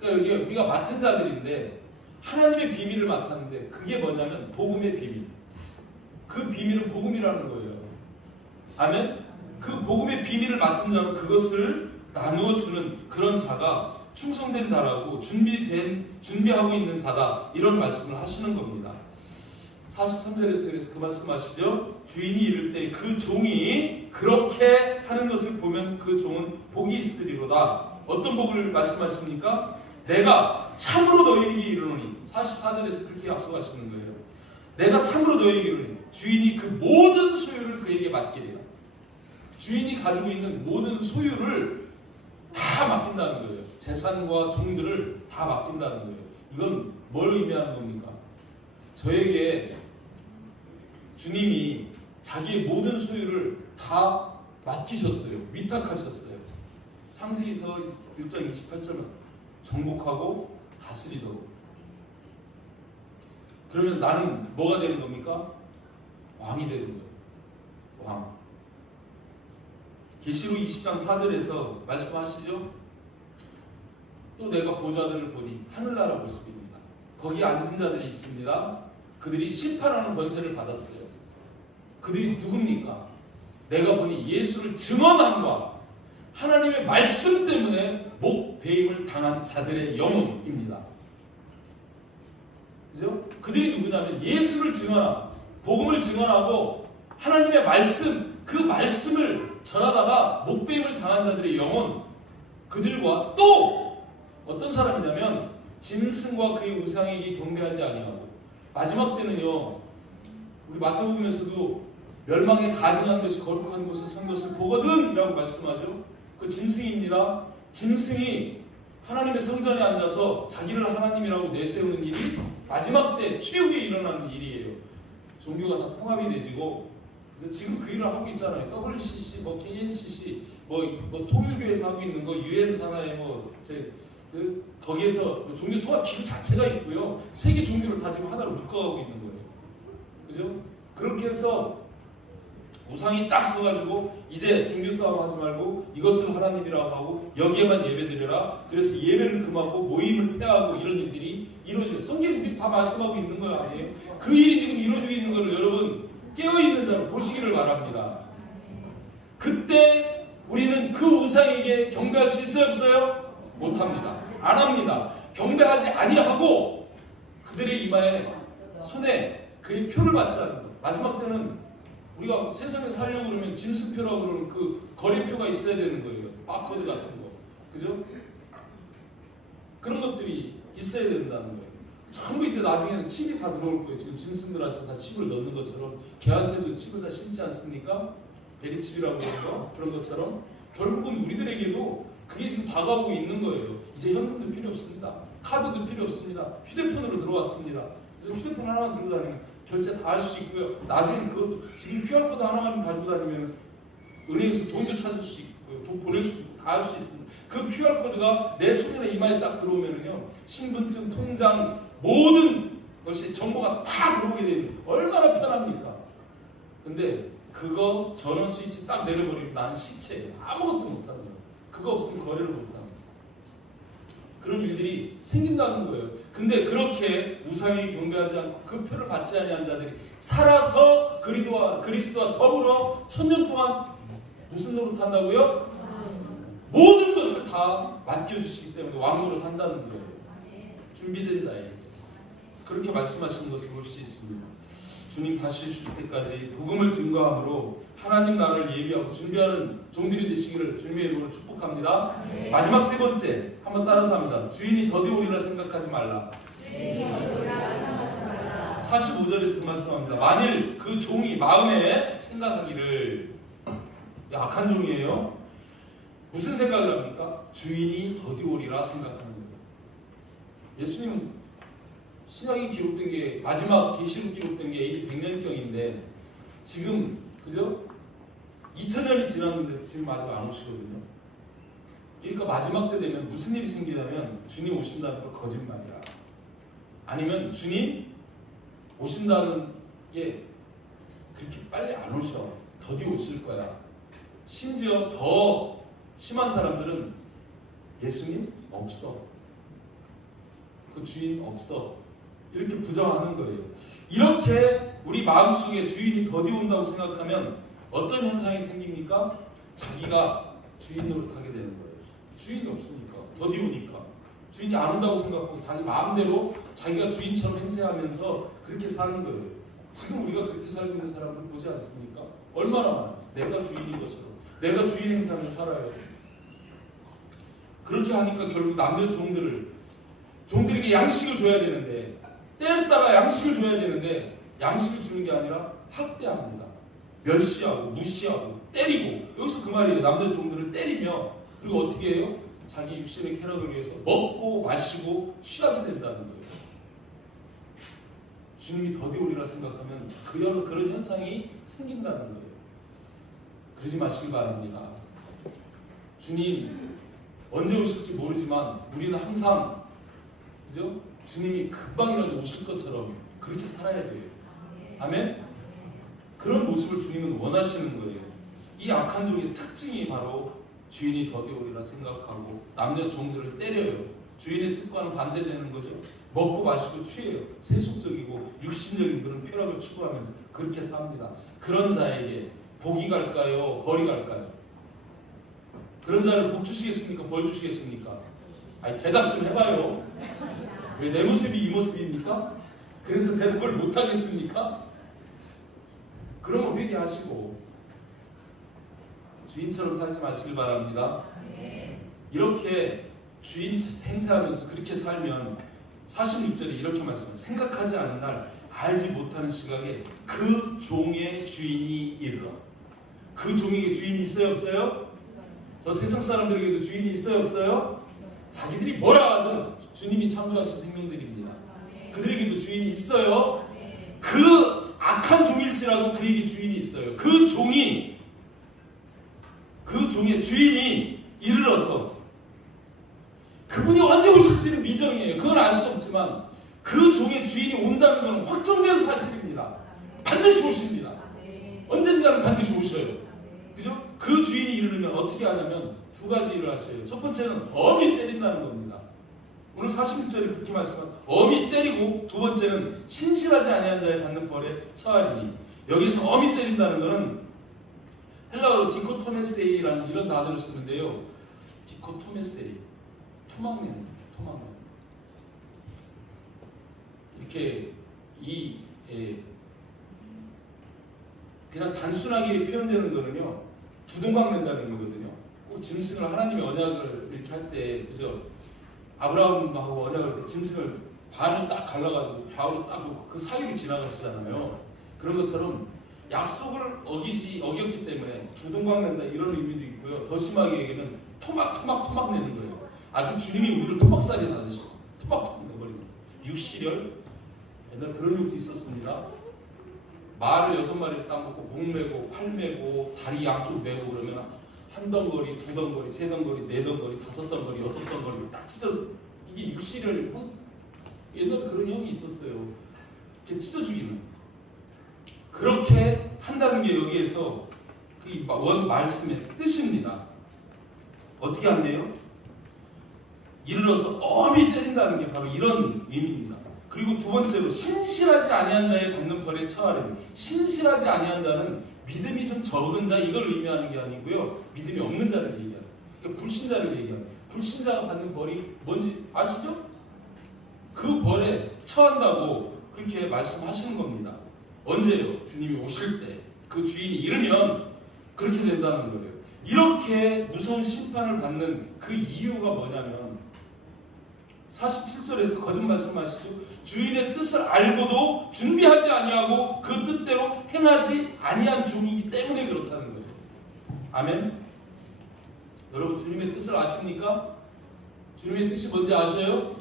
그러니까 여기 우리가 맡은 자들인데 하나님의 비밀을 맡았는데 그게 뭐냐면 복음의 비밀. 그 비밀은 복음이라는 거예요. 아멘. 그 복음의 비밀을 맡은 자는 그것을 나누어 주는 그런 자가 충성된 자라고 준비하고 있는 자다. 이런 말씀을 하시는 겁니다. 43절에서 그래서 그 말씀하시죠. 주인이 이를 때 그 종이 그렇게 하는 것을 보면 그 종은 복이 있으리로다. 어떤 복을 말씀하십니까? 내가 참으로 너희에게 이르노니. 44절에서 그렇게 약속하시는 거예요. 내가 참으로 너희에게 이르노니 주인이 그 모든 소유를 그에게 맡기리라. 주인이 가지고 있는 모든 소유를 다 맡긴다는 거예요. 재산과 종들을 다 맡긴다는 거예요. 이건 뭘 의미하는 겁니까? 저에게 주님이 자기의 모든 소유를 다 맡기셨어요. 위탁하셨어요. 창세기서 1장 28절은 정복하고 다스리도록. 그러면 나는 뭐가 되는 겁니까? 왕이 되는 거예요. 왕. 계시록 20장 4절에서 말씀하시죠. 또 내가 보좌들을 보니 하늘나라 모습입니다. 거기 앉은 자들이 있습니다. 그들이 심판하는 권세를 받았어요. 그들이 누굽니까? 내가 보니 예수를 증언함과 하나님의 말씀 때문에 목배임을 당한 자들의 영혼입니다. 그죠? 그들이 누구냐면 예수를 증언하고 복음을 증언하고 하나님의 말씀, 그 말씀을 전하다가 목배임을 당한 자들의 영혼, 그들과 또 어떤 사람이냐면 짐승과 그의 우상에게 경배하지 아니하고 마지막 때는요, 우리 마태복음에서도 멸망에 가증한 것이 거룩한 곳에 선 것을 보거든 이라고 말씀하죠. 그 짐승입니다. 짐승이 하나님의 성전에 앉아서 자기를 하나님이라고 내세우는 일이 마지막 때 최후에 일어나는 일이에요. 종교가 다 통합이 되지고 지금 그 일을 하고 있잖아요. WCC, KNCC, 통일교에서 하고 있는 거, UN 산하에 거기에서 종교 통합 기구 자체가 있고요. 세계 종교를 다 지금 하나로 묶어가고 있는 거예요. 그죠? 그렇게 해서 우상이 딱 서가지고 이제 종교 싸움 하지 말고 이것을 하나님이라고 하고 여기에만 예배드려라. 그래서 예배를 금하고 모임을 폐하고 이런 일들이 이루어져요. 성경이 다 말씀하고 있는 거 아니에요? 그 일이 지금 이루어지고 있는 걸 여러분 깨어있는 자로 보시기를 바랍니다. 그때 우리는 그 우상에게 경배할 수 있어요? 없어요? 못합니다. 안 합니다. 경배하지 아니하고 그들의 이마에 손에 그의 표를 받지 않는 거. 마지막 때는 우리가 세상에 살려고 그러면 짐승표라고 그러는 그 거래표가 있어야 되는 거예요. 바코드 같은 거. 그죠? 그런 것들이 있어야 된다는 거예요. 전부 이제 나중에는 칩이 다 들어올 거예요. 지금 짐승들한테 다 칩을 넣는 것처럼 개한테도 칩을 다 심지 않습니까? 베리칩이라고 그러는 거. 그런 것처럼 결국은 우리들에게도 그게 지금 다가오고 있는 거예요. 이제 현금도 필요 없습니다. 카드도 필요 없습니다. 휴대폰으로 들어왔습니다. 그래서 휴대폰 하나만 들고 다니면 결제 다 할 수 있고요. 나중에는 그것도 지금 QR코드 하나만 가지고 다니면 은행에서 돈도 찾을 수 있고요. 돈 보낼 수 있고 다 할 수 있습니다. 그 QR코드가 내 손이나 이마에 딱 들어오면요. 신분증, 통장 모든 것이 정보가 다 들어오게 되는 얼마나 편합니까? 근데 그거 전원 스위치 딱 내려버리면 나는 시체예요. 아무것도 못하는 거예요. 그거 없으면 거래를 못하는 거예요. 그런 일들이 생긴다는 거예요. 근데 그렇게 우상에게 경배하지 않고 그 표를 받지 아니한 자들이 살아서 그리스도와 더불어 1000년 동안 무슨 노릇한다고요? 모든 것을 다 맡겨주시기 때문에 왕노릇 한다는 거예요. 준비된 자에게. 그렇게 말씀하시는 것을 볼 수 있습니다. 주님 다시 오실 때까지 복음을 증거함으로 하나님 나라를 예비하고 준비하는 종들이 되시기를 주님의 이름으로 축복합니다. 네. 마지막 세 번째 한번 따라서 합니다. 주인이 더디 오리라 생각하지 말라. 45절에서 그 말씀합니다. 만일 그 종이 마음에 생각하기를 악한 종이에요. 무슨 생각을 합니까? 주인이 더디 오리라 생각하는 거예요. 예수님은 신약이 기록된 게 마지막 계시록 기록된 게 AD 100년경인데 지금 그죠? 2000년이 지났는데 지금 아직 안 오시거든요. 그러니까 마지막 때 되면 무슨 일이 생기냐면 주님 오신다는 건 거짓말이야. 아니면 주님 오신다는 게 그렇게 빨리 안 오셔. 더디 오실 거야. 심지어 더 심한 사람들은 예수님 없어. 그 주인 없어. 이렇게 부정하는 거예요. 이렇게 우리 마음속에 주인이 더디 온다고 생각하면 어떤 현상이 생깁니까? 자기가 주인 노릇하게 되는 거예요. 주인이 없으니까, 더디 오니까. 주인이 안 온다고 생각하고 자기 마음대로 자기가 주인처럼 행세하면서 그렇게 사는 거예요. 지금 우리가 그렇게 살고 있는 사람들 보지 않습니까? 얼마나 많아. 내가 주인인 것처럼. 내가 주인 행사를 살아요. 그렇게 하니까 결국 남녀 종들에게 양식을 줘야 되는데, 때렸다가 양식을 줘야 되는데 양식을 주는 게 아니라 학대합니다. 멸시하고 무시하고 때리고. 여기서 그 말이에요. 남녀 종들을 때리며, 그리고 어떻게 해요? 자기 육신의 쾌락을 위해서 먹고 마시고 취하게 된다는 거예요. 주님이 더디 오리라 생각하면 그런 현상이 생긴다는 거예요. 그러지 마시기 바랍니다. 주님 언제 오실지 모르지만 우리는 항상, 그죠? 주님이 금방이라도 오실 것처럼 그렇게 살아야 돼요. 아멘? 그런 모습을 주님은 원하시는 거예요. 이 악한 종의 특징이 바로 주인이 더디 오리라 생각하고 남녀 종들을 때려요. 주인의 뜻과는 반대되는 거죠. 먹고 마시고 취해요. 세속적이고 육신적인 그런 쾌락을 추구하면서 그렇게 삽니다. 그런 자에게 복이 갈까요? 벌이 갈까요? 그런 자를 복 주시겠습니까? 벌 주시겠습니까? 아니, 대답 좀 해봐요. 왜 내 모습이 이 모습입니까? 그래서 대답을 못 하겠습니까? 그러면 회개하시고 주인처럼 살지 마시길 바랍니다. 이렇게 주인 행세하면서 그렇게 살면 46절에 이렇게 말씀해요. 생각하지 않은 날, 알지 못하는 시각에 그 종의 주인이 이르러. 그 종에게 주인이 있어요, 없어요? 저 세상 사람들에게도 주인이 있어요, 없어요? 자기들이 뭐라 하든 주님이 창조하신 생명들입니다. 그들에게도 주인이 있어요. 그 악한 종일지라도 그에게 주인이 있어요. 그 종의 주인이 이르러서, 그분이 언제 오실지는 미정이에요. 그건 알 수 없지만 그 종의 주인이 온다는 것은 확정된 사실입니다. 반드시 오십니다. 언젠가는 반드시 오셔요. 그죠? 그 주인이 이르면 어떻게 하냐면 두 가지 일을 하셔요. 첫 번째는 엄히 때린다는 겁니다. 오늘 46절에 그렇게 말씀한 엄히 때리고, 두 번째는 신실하지 아니한 자의 받는 벌에 처하리니. 여기서 엄히 때린다는 것은 헬라어로 디코토메세이라는 이런 단어를 쓰는데요. 디코토메세이, 토막내는, 토막내. 이렇게 그냥 단순하게 표현되는 거는요, 두동강 낸다는 거거든요. 꼭 짐승을, 하나님의 언약을 이렇게 할 때, 그죠? 아브라함하고 언약을 할 때 짐승을 반을 딱 갈라가지고 좌우로 딱 놓고 그 사이로 지나가시잖아요. 그런 것처럼 약속을 어겼기 때문에 두동강 낸다, 이런 의미도 있고요. 더 심하게 얘기하면 토막 내는 거예요. 아주 주님이 우리를 토막살이 나듯이 토막 내버리는 거예요. 육시열, 옛날 그런 욕도 있었습니다. 말을 6마리를 딱 놓고 목 메고 팔 메고 다리 양쪽 메고 그러면 한 덩거리, 두 덩거리, 세 덩거리, 네 덩거리, 다섯 덩거리, 여섯 덩거리 딱 찢어. 이게 육시를, 옛날 그런 형이 있었어요. 이렇게 찢어 죽이는. 그렇게 한다는 게 여기에서 그 원 말씀의 뜻입니다. 어떻게 한대요? 이르러서 엄히 때린다는 게 바로 이런 의미입니다. 그리고 두 번째로 신실하지 아니한 자의 받는 벌에 처하리니. 신실하지 아니한 자는 믿음이 좀 적은 자, 이걸 의미하는 게 아니고요, 믿음이 없는 자를 얘기하는, 그러니까 불신자를 얘기하는. 불신자가 받는 벌이 뭔지 아시죠? 그 벌에 처한다고 그렇게 말씀하시는 겁니다. 언제요? 주님이 오실 때, 그 주인이 이르면 그렇게 된다는 거예요. 이렇게 무서운 심판을 받는 그 이유가 뭐냐면 47절에서 거듭 말씀하시죠. 주인의 뜻을 알고도 준비하지 아니하고 그 뜻대로 행하지 아니한 종이기 때문에 그렇다는 거예요. 아멘. 여러분, 주님의 뜻을 아십니까? 주님의 뜻이 뭔지 아셔요?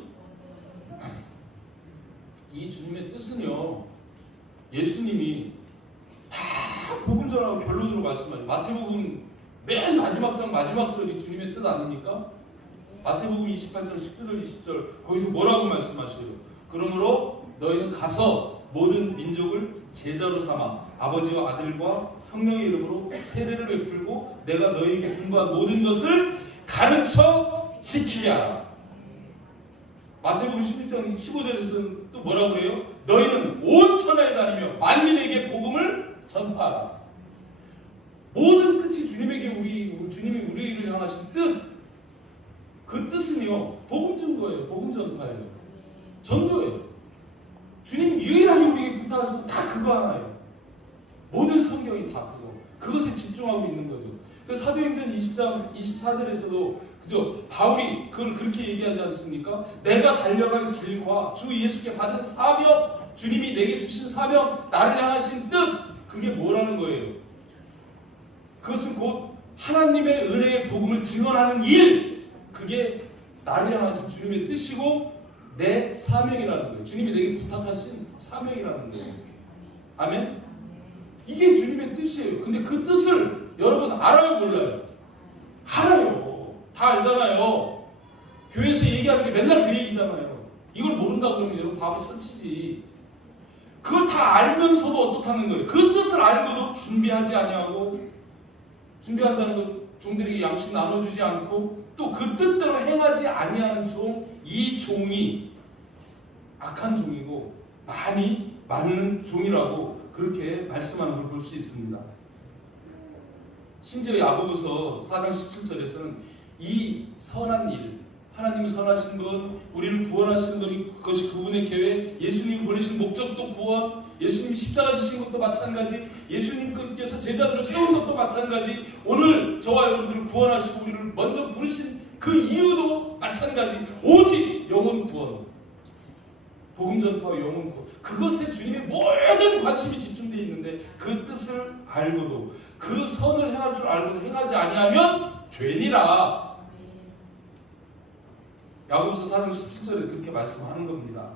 이 주님의 뜻은요, 예수님이 다 복음 전하고 결론으로 말씀하죠. 마태복음 맨 마지막 장 마지막 절이 주님의 뜻 아닙니까? 마태복음 28절 19절 20절 거기서 뭐라고 말씀하셔요? 그러므로 너희는 가서 모든 민족을 제자로 삼아 아버지와 아들과 성령의 이름으로 세례를 베풀고 내가 너희에게 분부한 모든 것을 가르쳐 지키게 하라. 마태복음 16장 15절에서는 또 뭐라고 그래요? 너희는 온 천하에 다니며 만민에게 복음을 전파하라. 모든 뜻이 주님이 우리를 향하신 뜻, 그 뜻은요 복음 증거예요. 복음 전파예요. 전도예요. 주님 유일하게 우리에게 부탁하신 다 그거 하나예요. 모든 성경이 다 그것에 집중하고 있는 거죠. 그래서 사도행전 20장 24절에서도 그죠? 바울이 그걸 그렇게 얘기하지 않습니까? 내가 달려갈 길과 주 예수께 받은 사명, 주님이 내게 주신 사명, 나를 향하신 뜻, 그게 뭐라는 거예요? 그것은 곧 하나님의 은혜의 복음을 증언하는 일, 그게 나를 향하신 주님의 뜻이고 내 사명이라는 거예요. 주님이 내게 부탁하신 사명이라는 거예요. 아멘? 이게 주님의 뜻이에요. 근데 그 뜻을 여러분 알아요, 몰라요? 알아요. 다 알잖아요. 교회에서 얘기하는 게 맨날 그 얘기잖아요. 이걸 모른다고 그러면 여러분 바보 천치지. 그걸 다 알면서도 어떻다는 거예요? 그 뜻을 알고도 준비하지 아니하고, 준비한다는 것 종들에게 양식 나눠주지 않고 또 그 뜻대로 행하지 아니하는 종, 이 종이 악한 종이고 많이 맞는 종이라고 그렇게 말씀하는 걸 볼 수 있습니다. 심지어 야고보서 4장 17절에서는 이 선한 일, 하나님이 선하신 것, 우리를 구원하신 것, 그것이 그분의 계획, 예수님이 보내신 목적도 구원, 예수님이 십자가 지신 것도 마찬가지, 예수님께서 제자들을 세운 것도 마찬가지, 오늘 저와 여러분들을 구원하시고 우리를 먼저 부르신 그 이유도 마찬가지. 오직 영혼 구원, 복음 전파와 영혼 구원, 그것에 주님의 모든 관심이 집중되어 있는데 그 뜻을 알고도 그 선을 행할 줄 알고도 행하지 아니하면 죄니라. 야고보서 4장 17절에 그렇게 말씀하는 겁니다.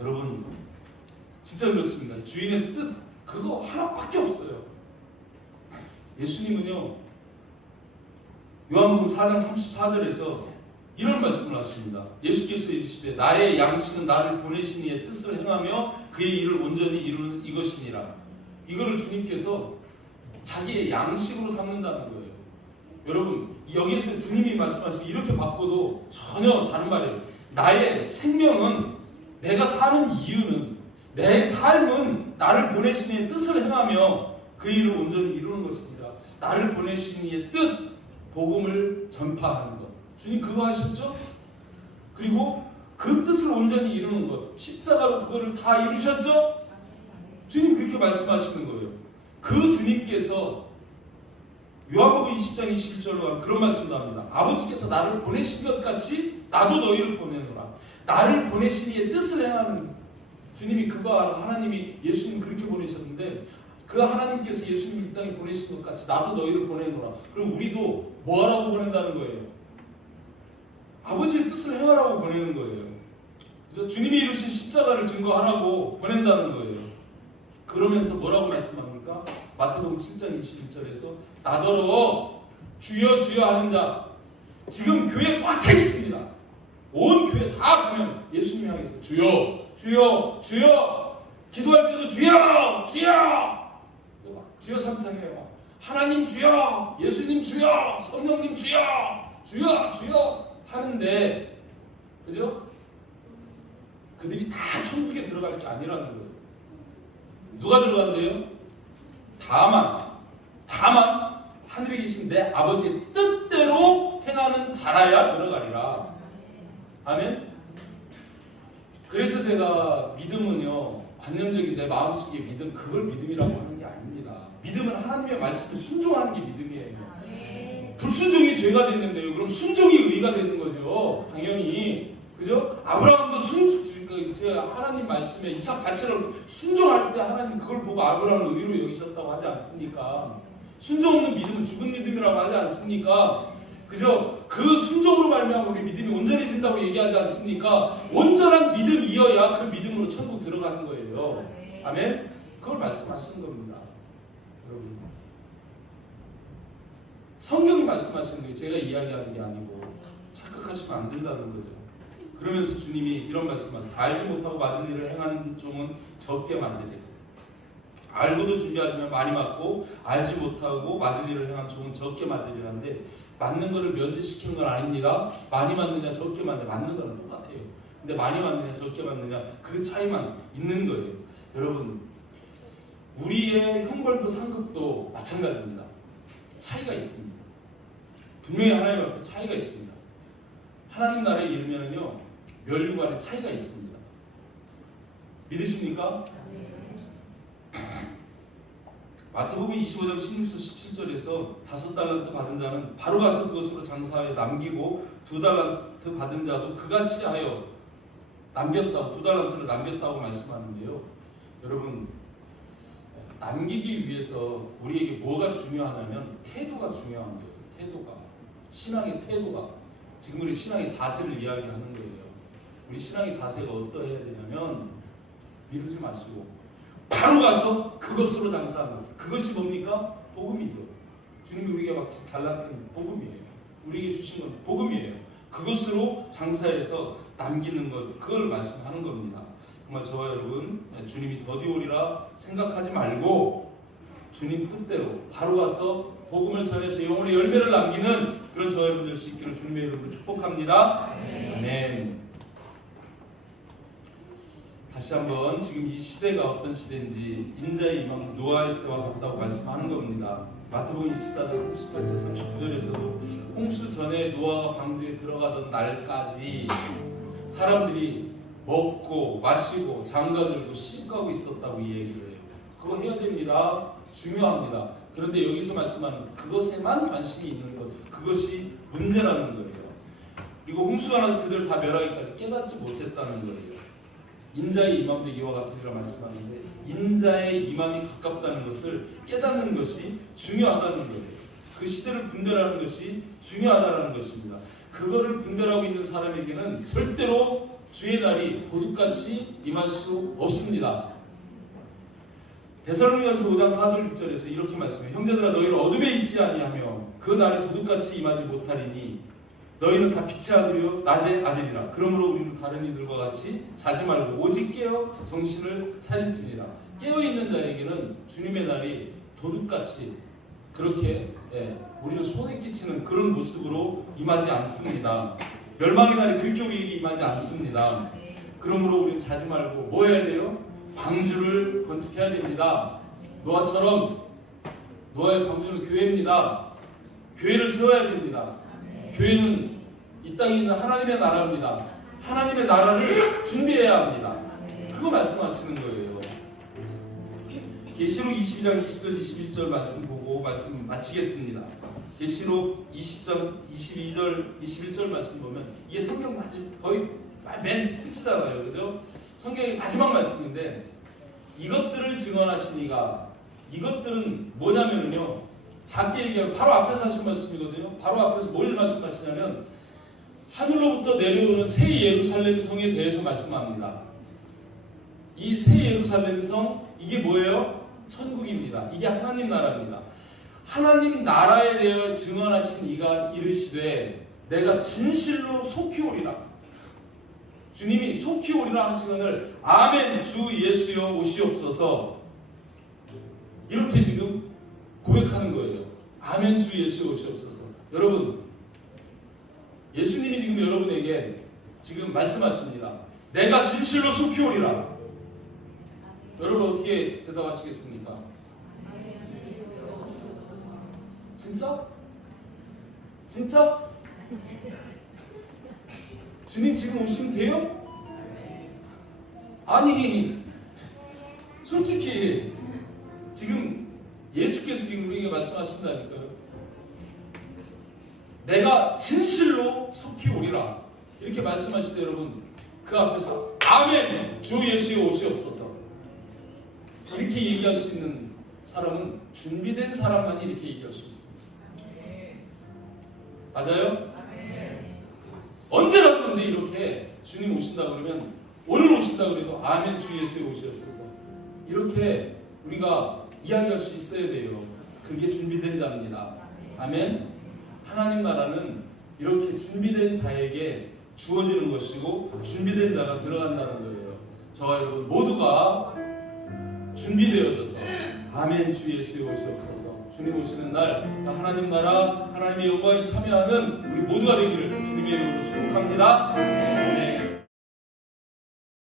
여러분 진짜 그렇습니다. 주인의 뜻 그거 하나밖에 없어요. 예수님은요 요한복음 4장 34절에서 이런 말씀을 하십니다. 예수께서 이르시되 나의 양식은 나를 보내신 이의 뜻을 행하며 그의 일을 온전히 이루는 이것이니라. 이거를 주님께서 자기의 양식으로 삼는다는 거예요. 여러분 여기에서 주님이 말씀하시고 이렇게 바꿔도 전혀 다른 말이에요. 나의 생명은, 내가 사는 이유는, 내 삶은 나를 보내신 이의 뜻을 행하며 그 일을 온전히 이루는 것입니다. 나를 보내신 이의 뜻, 복음을 전파하는 것. 주님 그거 하셨죠? 그리고 그 뜻을 온전히 이루는 것, 십자가로 그거를 다 이루셨죠? 주님 그렇게 말씀하시는 거예요. 그 주님께서 요한복음 20장 21절로 그런 말씀도 합니다. 아버지께서 나를 보내신 것 같이 나도 너희를 보내노라. 나를 보내신 이의 뜻을 행하는 주님이 그거 하나님이 예수님 그렇게 보내셨는데 그 하나님께서 예수님을 이 땅에 보내신 것 같이 나도 너희를 보내노라. 그럼 우리도 뭐 하라고 보낸다는 거예요? 아버지의 뜻을 행하라고 보내는 거예요. 그래서 주님이 이루신 십자가를 증거하라고 보낸다는 거예요. 그러면서 뭐라고 말씀합니까? 마태복음 7장 21절에서 나더러 주여 주여 하는 자, 지금 교회 꽉 차 있습니다. 온 교회 다 보면 예수님 향해서 주여 주여 주여, 기도할 때도 주여 주여 주여 삼창해요. 하나님 주여, 예수님 주여, 성령님 주여 주여 주여 하는데, 그죠? 그들이 다 천국에 들어갈 게 아니라는 거예요. 누가 들어간대요? 다만 하늘에 계신 내 아버지의 뜻대로 행하는 자라야 들어가리라. 아멘. 그래서 제가 믿음은요, 관념적인 내 마음속의 믿음, 그걸 믿음이라고 하는 게 아닙니다. 믿음은 하나님의 말씀에 순종하는 게 믿음이에요. 불순종이 죄가 됐는데요, 그럼 순종이 의가 되는 거죠. 당연히. 그죠? 아브라함도 하나님 말씀에 이삭 밭처럼 순종할 때 하나님 그걸 보고 아브라함을 의로 여기셨다고 하지 않습니까? 순종 없는 믿음은 죽은 믿음이라고 하지 않습니까? 그죠? 그 순종으로 말미암아 우리 믿음이 온전해진다고 얘기하지 않습니까? 온전한 믿음이어야 그 믿음으로 천국 들어가는 거예요. 아멘? 그걸 말씀하시는 겁니다. 여러분, 성경이 말씀하시는 거예요. 제가 이야기하는 게 아니고 착각하시면 안 된다는 거죠. 그러면서 주님이 이런 말씀하세요. 알지 못하고 맞은 일을 행한 종은 적게 맞으리라. 알고도 준비하지만 많이 맞고 알지 못하고 맞을 일을 행한 종은 적게 맞으리라는데 맞는 거를 면제시키는 건 아닙니다. 많이 맞느냐 적게 맞느냐 맞는 거는 똑같아요. 근데 많이 맞느냐 적게 맞느냐 그 차이만 있는 거예요. 여러분 우리의 형벌도 상급도 마찬가지입니다. 차이가 있습니다. 분명히 하나님 앞에 차이가 있습니다. 하나님 나라에 이르면은요 멸류관에 차이가 있습니다. 믿으십니까? 마태복음 25장 16절 17절에서 5달란트 받은 자는 바로 가서 그것으로 장사하여 남기고 2달란트 받은 자도 그같이 하여 남겼다고 2달란트를 남겼다고 말씀하는데요. 여러분 남기기 위해서 우리에게 뭐가 중요하냐면 태도가 중요한 거예요. 태도가 신앙의 태도가 지금 우리 신앙의 자세를 이야기하는 거예요. 우리 신앙의 자세가 어떠해야 되냐면 미루지 마시고 바로 가서 그것으로 장사하는 것. 그것이 뭡니까? 복음이죠. 주님이 우리에게 막 달란트는 복음이에요. 우리에게 주신 건 복음이에요. 그것으로 장사해서 남기는 것, 그걸 말씀하는 겁니다. 정말 저와 여러분 주님이 더디 오리라 생각하지 말고 주님 뜻대로 바로 가서 복음을 전해서 영혼의 열매를 남기는 그런 저와 여러분 될 수 있기를 주님의 이름으로 축복합니다. 아멘. 다시 한번 지금 이 시대가 어떤 시대인지 인자의 임함 노아의 때와 같다고 말씀하는 겁니다. 마태복음 24장 38절 39절에서도 홍수 전에 노아가 방주에 들어가던 날까지 사람들이 먹고 마시고 장가들고 시집가고 있었다고 이 얘기를 해요. 그거 해야 됩니다. 중요합니다. 그런데 여기서 말씀하는 그것에만 관심이 있는 것, 그것이 문제라는 거예요. 그리고 홍수가 나서 그들을 다 멸하기까지 깨닫지 못했다는 거예요. 인자의 임함도 이와 같으리라 말씀하는데 인자의 임함이 가깝다는 것을 깨닫는 것이 중요하다는 거예요. 그 시대를 분별하는 것이 중요하다는 것입니다. 그거를 분별하고 있는 사람에게는 절대로 주의 날이 도둑같이 임할 수 없습니다. 데살로니가서 5장 4절 6절에서 이렇게 말씀해요. 형제들아 너희를 어둠에 있지 아니하며 그 날에 도둑같이 임하지 못하리니 너희는 다 빛의 아들이요 낮의 아들이라. 그러므로 우리는 다른 이들과 같이 자지 말고 오직 깨어 정신을 차릴지니라. 깨어있는 자에게는 주님의 날이 도둑같이 그렇게 우리를 손에 끼치는 그런 모습으로 임하지 않습니다. 멸망의 날이 그렇게 우리에게 임하지 않습니다. 그러므로 우리는 자지 말고 뭐 해야 돼요? 방주를 건축해야 됩니다. 노아처럼 노아의 방주는 교회입니다. 교회를 세워야 됩니다. 교회는 이 땅에 있는 하나님의 나라입니다. 하나님의 나라를 준비해야 합니다. 그거 말씀하시는 거예요. 계시록 22장 20절 21절 말씀 보고 말씀 마치겠습니다. 계시록 20장 22절 21절 말씀 보면 이게 성경 거의 맨 끝이잖아요. 그죠? 성경의 마지막 말씀인데 이것들을 증언하시니가 이것들은 뭐냐면요. 작게 얘기하면 바로 앞에서 하신 말씀이거든요. 바로 앞에서 뭘 말씀하시냐면 하늘로부터 내려오는 새 예루살렘 성에 대해서 말씀합니다. 이 새 예루살렘 성 이게 뭐예요? 천국입니다. 이게 하나님 나라입니다. 하나님 나라에 대하여 증언하신 이가 이르시되 내가 진실로 속히 오리라. 주님이 속히 오리라 하시거늘 아멘 주 예수여 오시옵소서 이렇게 지금 고백하는 거예요. 아멘 주 예수여 오시옵소서. 여러분 예수님이 지금 여러분에게 지금 말씀하십니다. 내가 진실로 속히 오리라. 여러분 어떻게 대답하시겠습니까? 진짜? 진짜? 주님 지금 오시면 돼요? 아니 솔직히 지금 예수께서 지금 우리에게 말씀하신다니까요. 내가 진실로 속히 오리라 이렇게 말씀하실 때 여러분 그 앞에서 아멘 주 예수의 오시옵소서 이렇게 얘기할 수 있는 사람은 준비된 사람만이 이렇게 얘기할 수 있습니다. 맞아요? 언제라도 근데 이렇게 주님 오신다 그러면 오늘 오신다 그래도 아멘 주 예수의 오시옵소서 이렇게 우리가 이야기할 수 있어야 돼요. 그게 준비된 자입니다. 아멘. 하나님 나라는 이렇게 준비된 자에게 주어지는 것이고 준비된 자가 들어간다는 거예요. 저와 여러분 모두가 준비되어져서 아멘 주 예수의 옷이 없어서 주님 오시는 날 하나님 나라 하나님의 영광에 참여하는 우리 모두가 되기를 주님의 이름으로 축복합니다.